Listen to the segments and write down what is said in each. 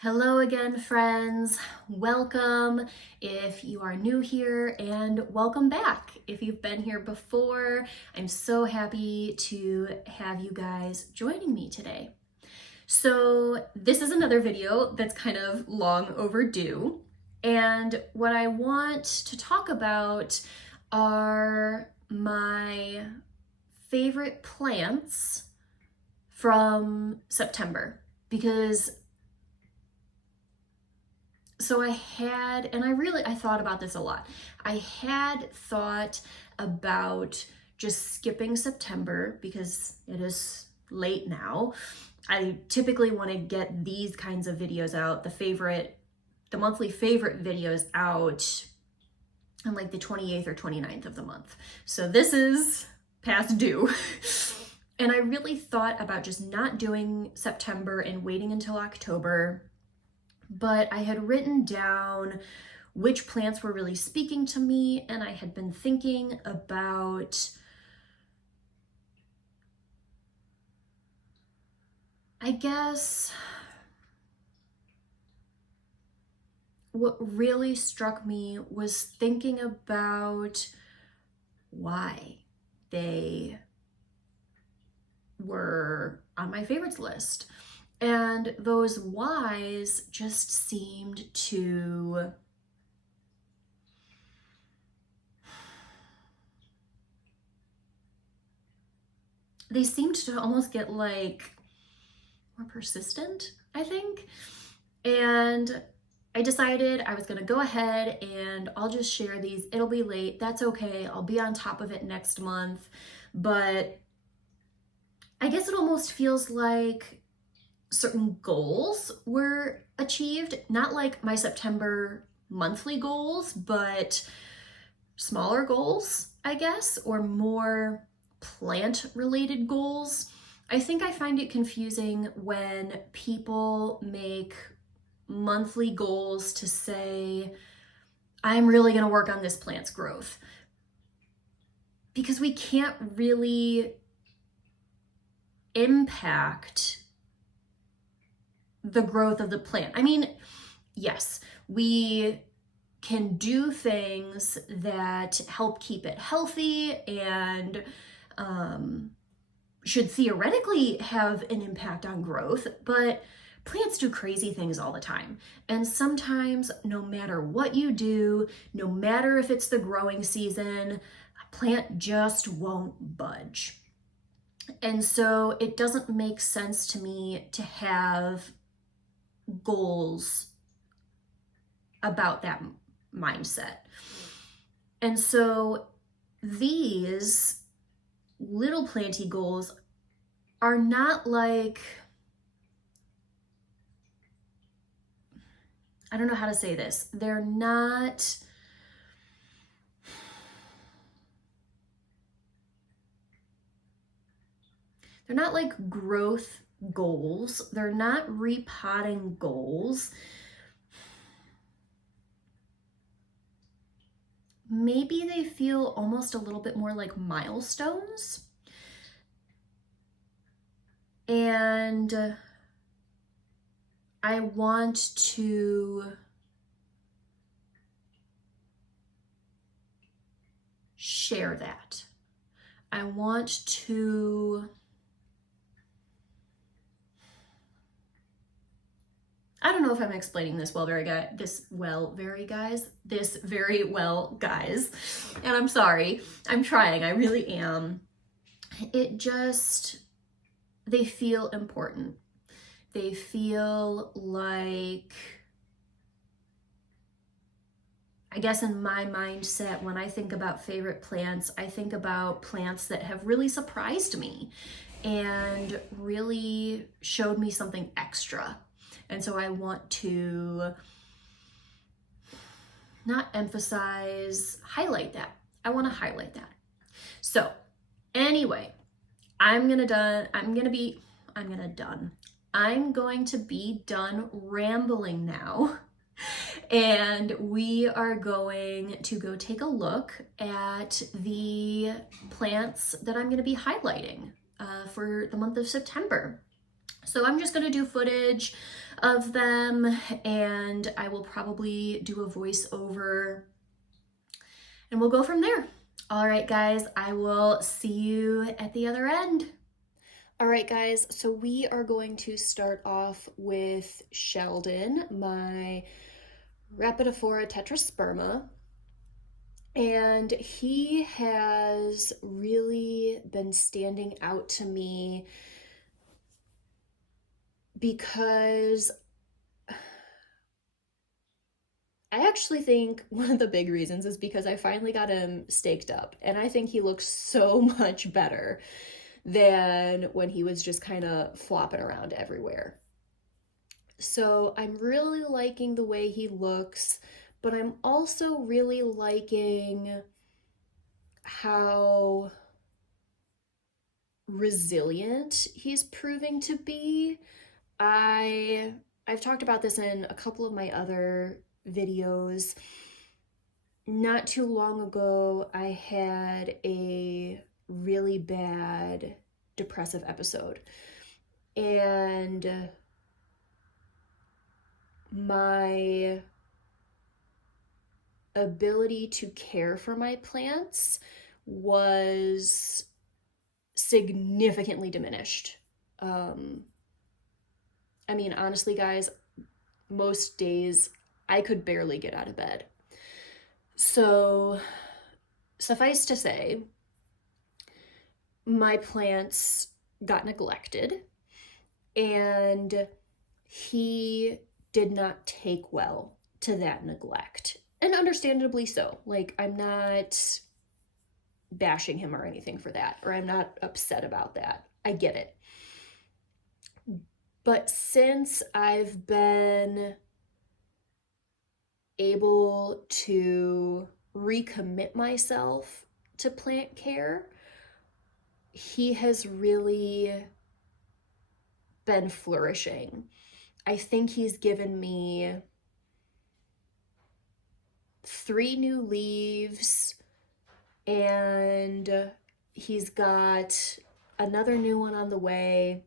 Hello again, friends. Welcome if you are new here, and welcome back if you've been here before. I'm so happy to have you guys joining me today. So this is another video that's kind of long overdue, and what I want to talk about are my favorite plants from September, because I thought about this a lot. I had thought about just skipping September because it is late now. I typically want to get these kinds of videos out, the monthly favorite videos out on like the 28th or 29th of the month. So this is past due. And I really thought about just not doing September and waiting until October. But I had written down which plants were really speaking to me, and I had been thinking about, I guess, what really struck me was thinking about why they were on my favorites list. And those whys just seemed to almost get like more persistent, I think. And I decided I was gonna go ahead and I'll just share these. It'll be late, that's okay. I'll be on top of it next month. But I guess it almost feels like certain goals were achieved, not like my September monthly goals, but smaller goals, I guess, or more plant related goals. I think I find it confusing when people make monthly goals to say, I'm really going to work on this plant's growth, because we can't really impact the growth of the plant. I mean, yes, we can do things that help keep it healthy and should theoretically have an impact on growth, but plants do crazy things all the time. And sometimes, no matter what you do, no matter if it's the growing season, a plant just won't budge. And so it doesn't make sense to me to have goals about that mindset. And so these little planty goals are not like, I don't know how to say this. They're not like growth goals. They're not repotting goals. Maybe they feel almost a little bit more like milestones. And I want to share that. I want to, I don't know if I'm explaining this very well, guys. And I'm sorry. I'm trying. I really am. They feel important. They feel like, I guess in my mindset, when I think about favorite plants, I think about plants that have really surprised me and really showed me something extra. And so I want to not emphasize, highlight that. I want to highlight that. So anyway, I'm going to be done rambling now. And we are going to go take a look at the plants that I'm going to be highlighting for the month of September. So I'm just going to do footage of them, and I will probably do a voiceover and we'll go from there. All right, guys, I will see you at the other end. All right, guys, so we are going to start off with Sheldon, my Rhaphidophora tetrasperma. And he has really been standing out to me because I actually think one of the big reasons is because I finally got him staked up, and I think he looks so much better than when he was just kind of flopping around everywhere. So I'm really liking the way he looks, but I'm also really liking how resilient he's proving to be. I've talked about this in a couple of my other videos. Not too long ago, I had a really bad depressive episode, and my ability to care for my plants was significantly diminished. I mean, honestly, guys, most days I could barely get out of bed. So, suffice to say, my plants got neglected, and he did not take well to that neglect. And understandably so. Like, I'm not bashing him or anything for that, or I'm not upset about that. I get it. But since I've been able to recommit myself to plant care, he has really been flourishing. I think he's given me 3 new leaves, and he's got another new one on the way.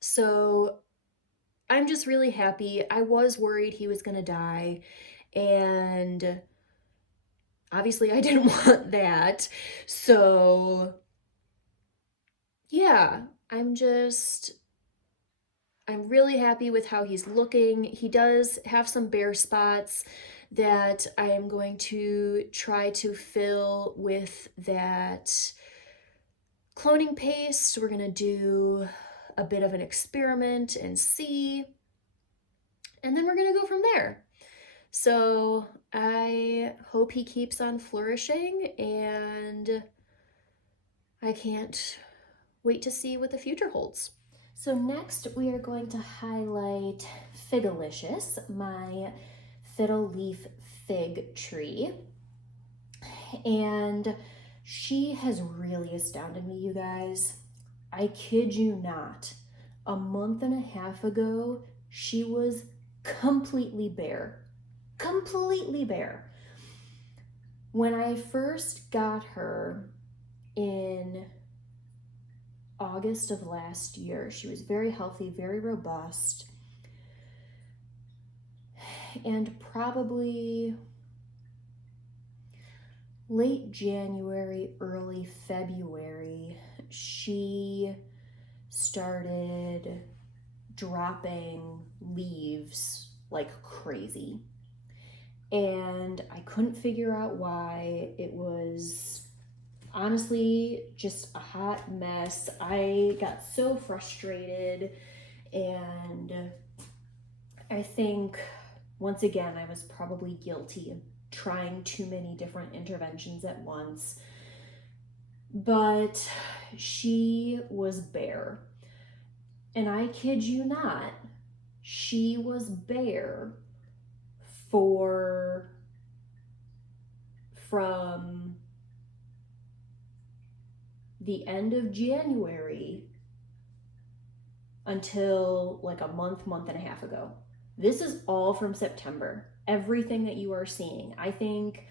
So I'm just really happy. I was worried he was gonna die, and obviously I didn't want that. So yeah, I'm really happy with how he's looking. He does have some bare spots that I am going to try to fill with that cloning paste. We're gonna do a bit of an experiment and see, and then we're gonna go from there. So I hope he keeps on flourishing, and I can't wait to see what the future holds. So next we are going to highlight Figalicious, my Fiddle Leaf Fig tree. And she has really astounded me, you guys. I kid you not. A month and a half ago, she was completely bare. Completely bare. When I first got her in August of last year, she was very healthy, very robust, and probably late January, early February, she started dropping leaves like crazy. And I couldn't figure out why. It was honestly just a hot mess. I got so frustrated, and I think once again I was probably guilty of trying too many different interventions at once. But she was bare, and I kid you not, she was bare from the end of January until like a month and a half ago. This is all from September. Everything that you are seeing. I think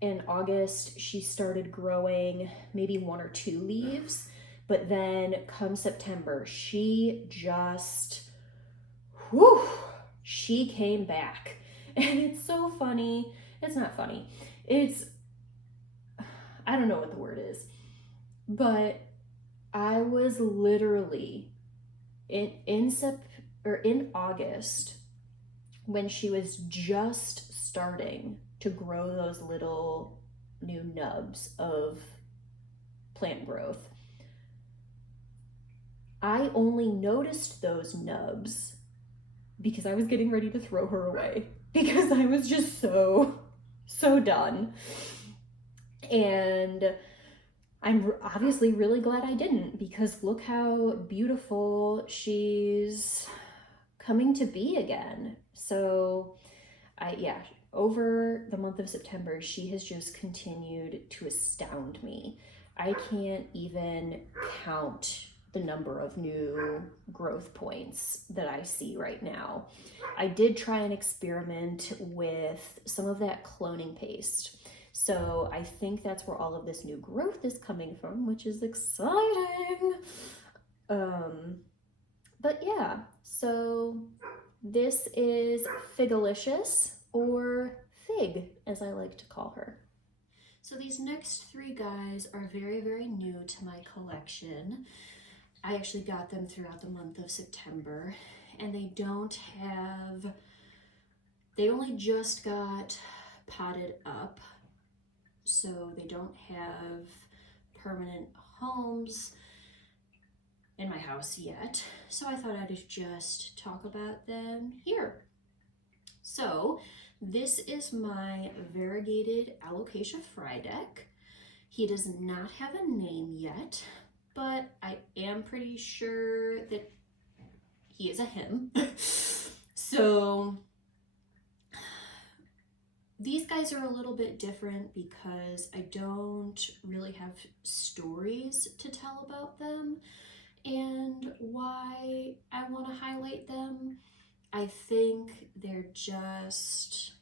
in August she started growing maybe 1 or 2 leaves, but then come September she just whew, she came back. And it's so funny. It's not funny. I don't know what the word is, but I was literally in August, when she was just starting to grow those little new nubs of plant growth. I only noticed those nubs because I was getting ready to throw her away because I was just so done. And I'm obviously really glad I didn't, because look how beautiful she's coming to be again. So over the month of September, she has just continued to astound me. I can't even count the number of new growth points that I see right now. I did try and experiment with some of that cloning paste. So I think that's where all of this new growth is coming from, which is exciting. But yeah, so this is Figalicious, or Fig, as I like to call her. So these next three guys are very, very new to my collection. I actually got them throughout the month of September, and they only just got potted up, so they don't have permanent homes in my house yet. So I thought I'd just talk about them here. So this is my Variegated Alocasia Frydek. He does not have a name yet, but I am pretty sure that he is a him. So these guys are a little bit different because I don't really have stories to tell about them and why I want to highlight them. I think they're just,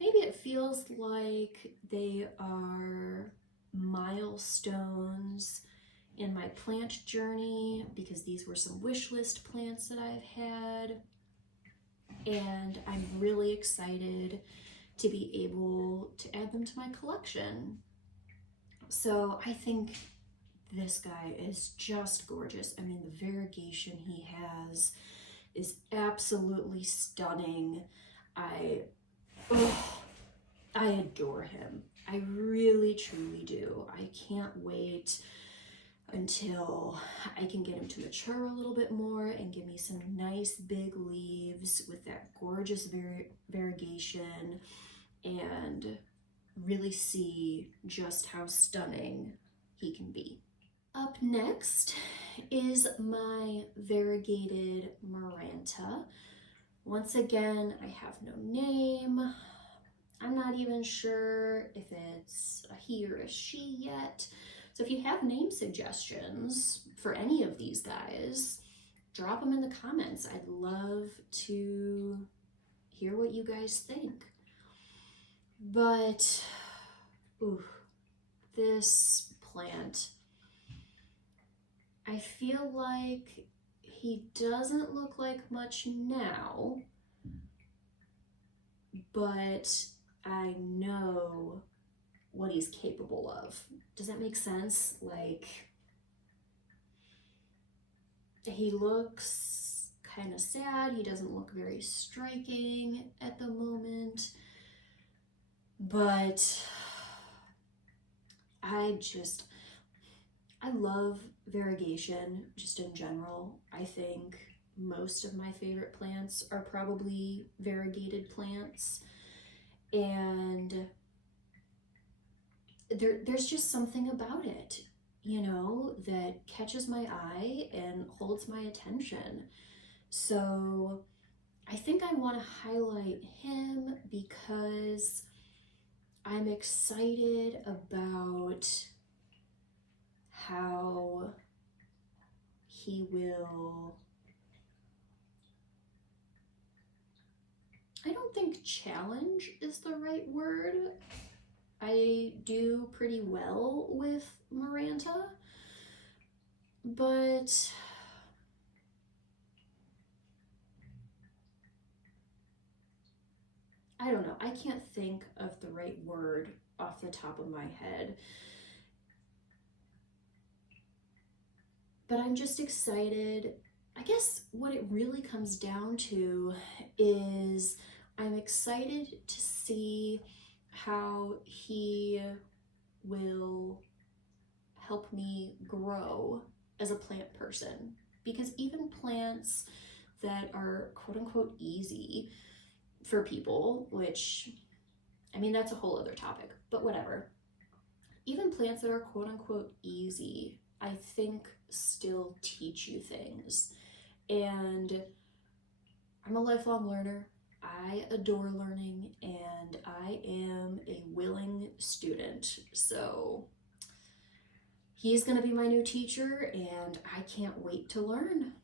maybe it feels like they are milestones in my plant journey, because these were some wish list plants that I've had, and I'm really excited to be able to add them to my collection. So I think this guy is just gorgeous. I mean, the variegation he has is absolutely stunning. I adore him. I really, truly do. I can't wait until I can get him to mature a little bit more and give me some nice big leaves with that gorgeous variegation, and really see just how stunning he can be. Up next is my Variegated Maranta. Once again, I have no name. I'm not even sure if it's a he or a she yet. So if you have name suggestions for any of these guys, drop them in the comments. I'd love to hear what you guys think. But, ooh, this plant, I feel like he doesn't look like much now, but I know what he's capable of. Does that make sense? Like, he looks kind of sad. He doesn't look very striking at the moment, but I love variegation just in general. I think most of my favorite plants are probably variegated plants, and there's just something about it, you know, that catches my eye and holds my attention. So I think I want to highlight him because I'm excited about how he will, I don't think challenge is the right word. I do pretty well with Maranta, but I don't know, I can't think of the right word off the top of my head. But I'm just excited. I guess what it really comes down to is I'm excited to see how he will help me grow as a plant person. Because even plants that are quote unquote easy for people, which, I mean, that's a whole other topic, but whatever. Even plants that are quote unquote easy, I think still teach you things. And I'm a lifelong learner. I adore learning, and I am a willing student. So he's going to be my new teacher, and I can't wait to learn.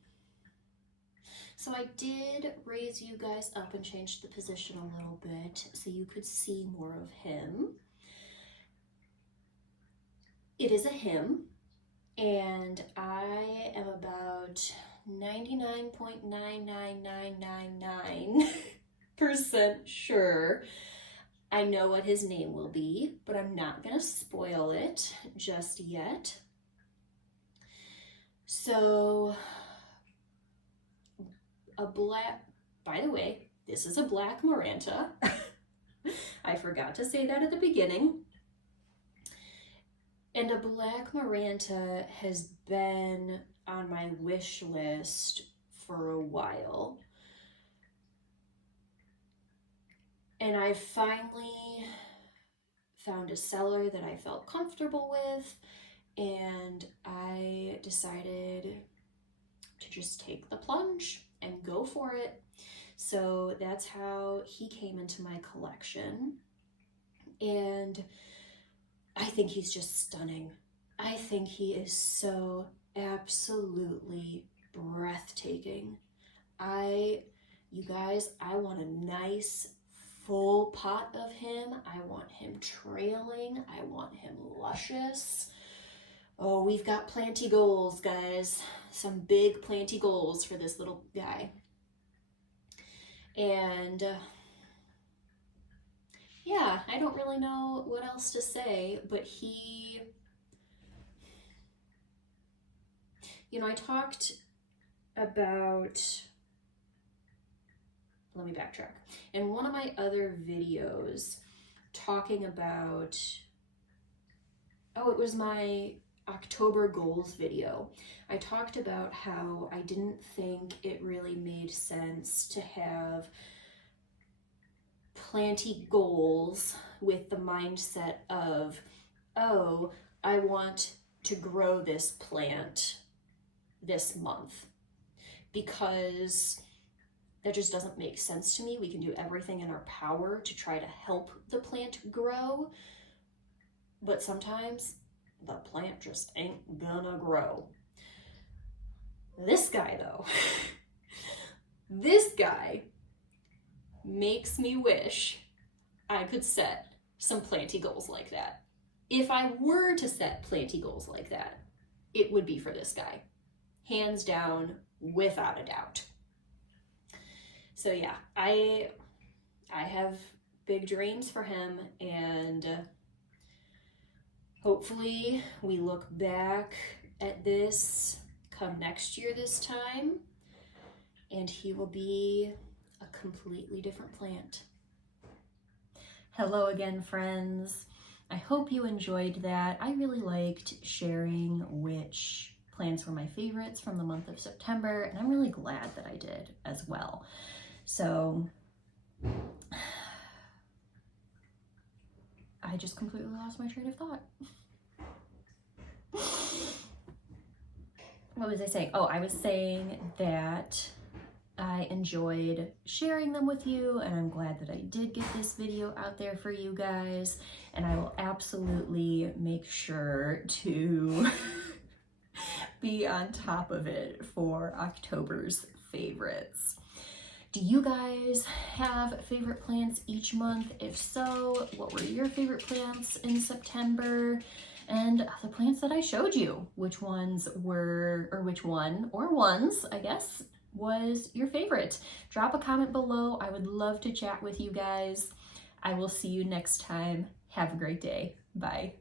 So I did raise you guys up and change the position a little bit so you could see more of him. It is a him, and I am about 99.99999% sure I know what his name will be, but I'm not gonna spoil it just yet. So, by the way, this is a Black Maranta. I forgot to say that at the beginning. And a Black Maranta has been on my wish list for a while. And I finally found a seller that I felt comfortable with, and I decided to just take the plunge and go for it. So that's how he came into my collection. And I think he's just stunning. I think he is so absolutely breathtaking. You guys, I want a nice full pot of him. I want him trailing. I want him luscious. Oh, we've got planty goals, guys. Some big planty goals for this little guy. And yeah, I don't really know what else to say, but he, you know, I talked about, let me backtrack. In one of my other videos talking about, it was my October goals video. I talked about how I didn't think it really made sense to have planty goals with the mindset of, oh, I want to grow this plant this month, because that just doesn't make sense to me. We can do everything in our power to try to help the plant grow, but sometimes the plant just ain't gonna grow. This guy though, this guy makes me wish I could set some planty goals like that. If I were to set planty goals like that, it would be for this guy. Hands down, without a doubt. So yeah, I have big dreams for him, and hopefully we look back at this come next year this time, and he will be a completely different plant. Hello again, friends. I hope you enjoyed that. I really liked sharing which plants were my favorites from the month of September, and I'm really glad that I did as well. So I just completely lost my train of thought. What was I saying? Oh, I was saying that I enjoyed sharing them with you, and I'm glad that I did get this video out there for you guys, and I will absolutely make sure to be on top of it for October's favorites. Do you guys have favorite plants each month? If so, what were your favorite plants in September? And the plants that I showed you, which ones were, or which one, or ones, I guess, was your favorite. Drop a comment below. I would love to chat with you guys. I will see you next time. Have a great day. Bye.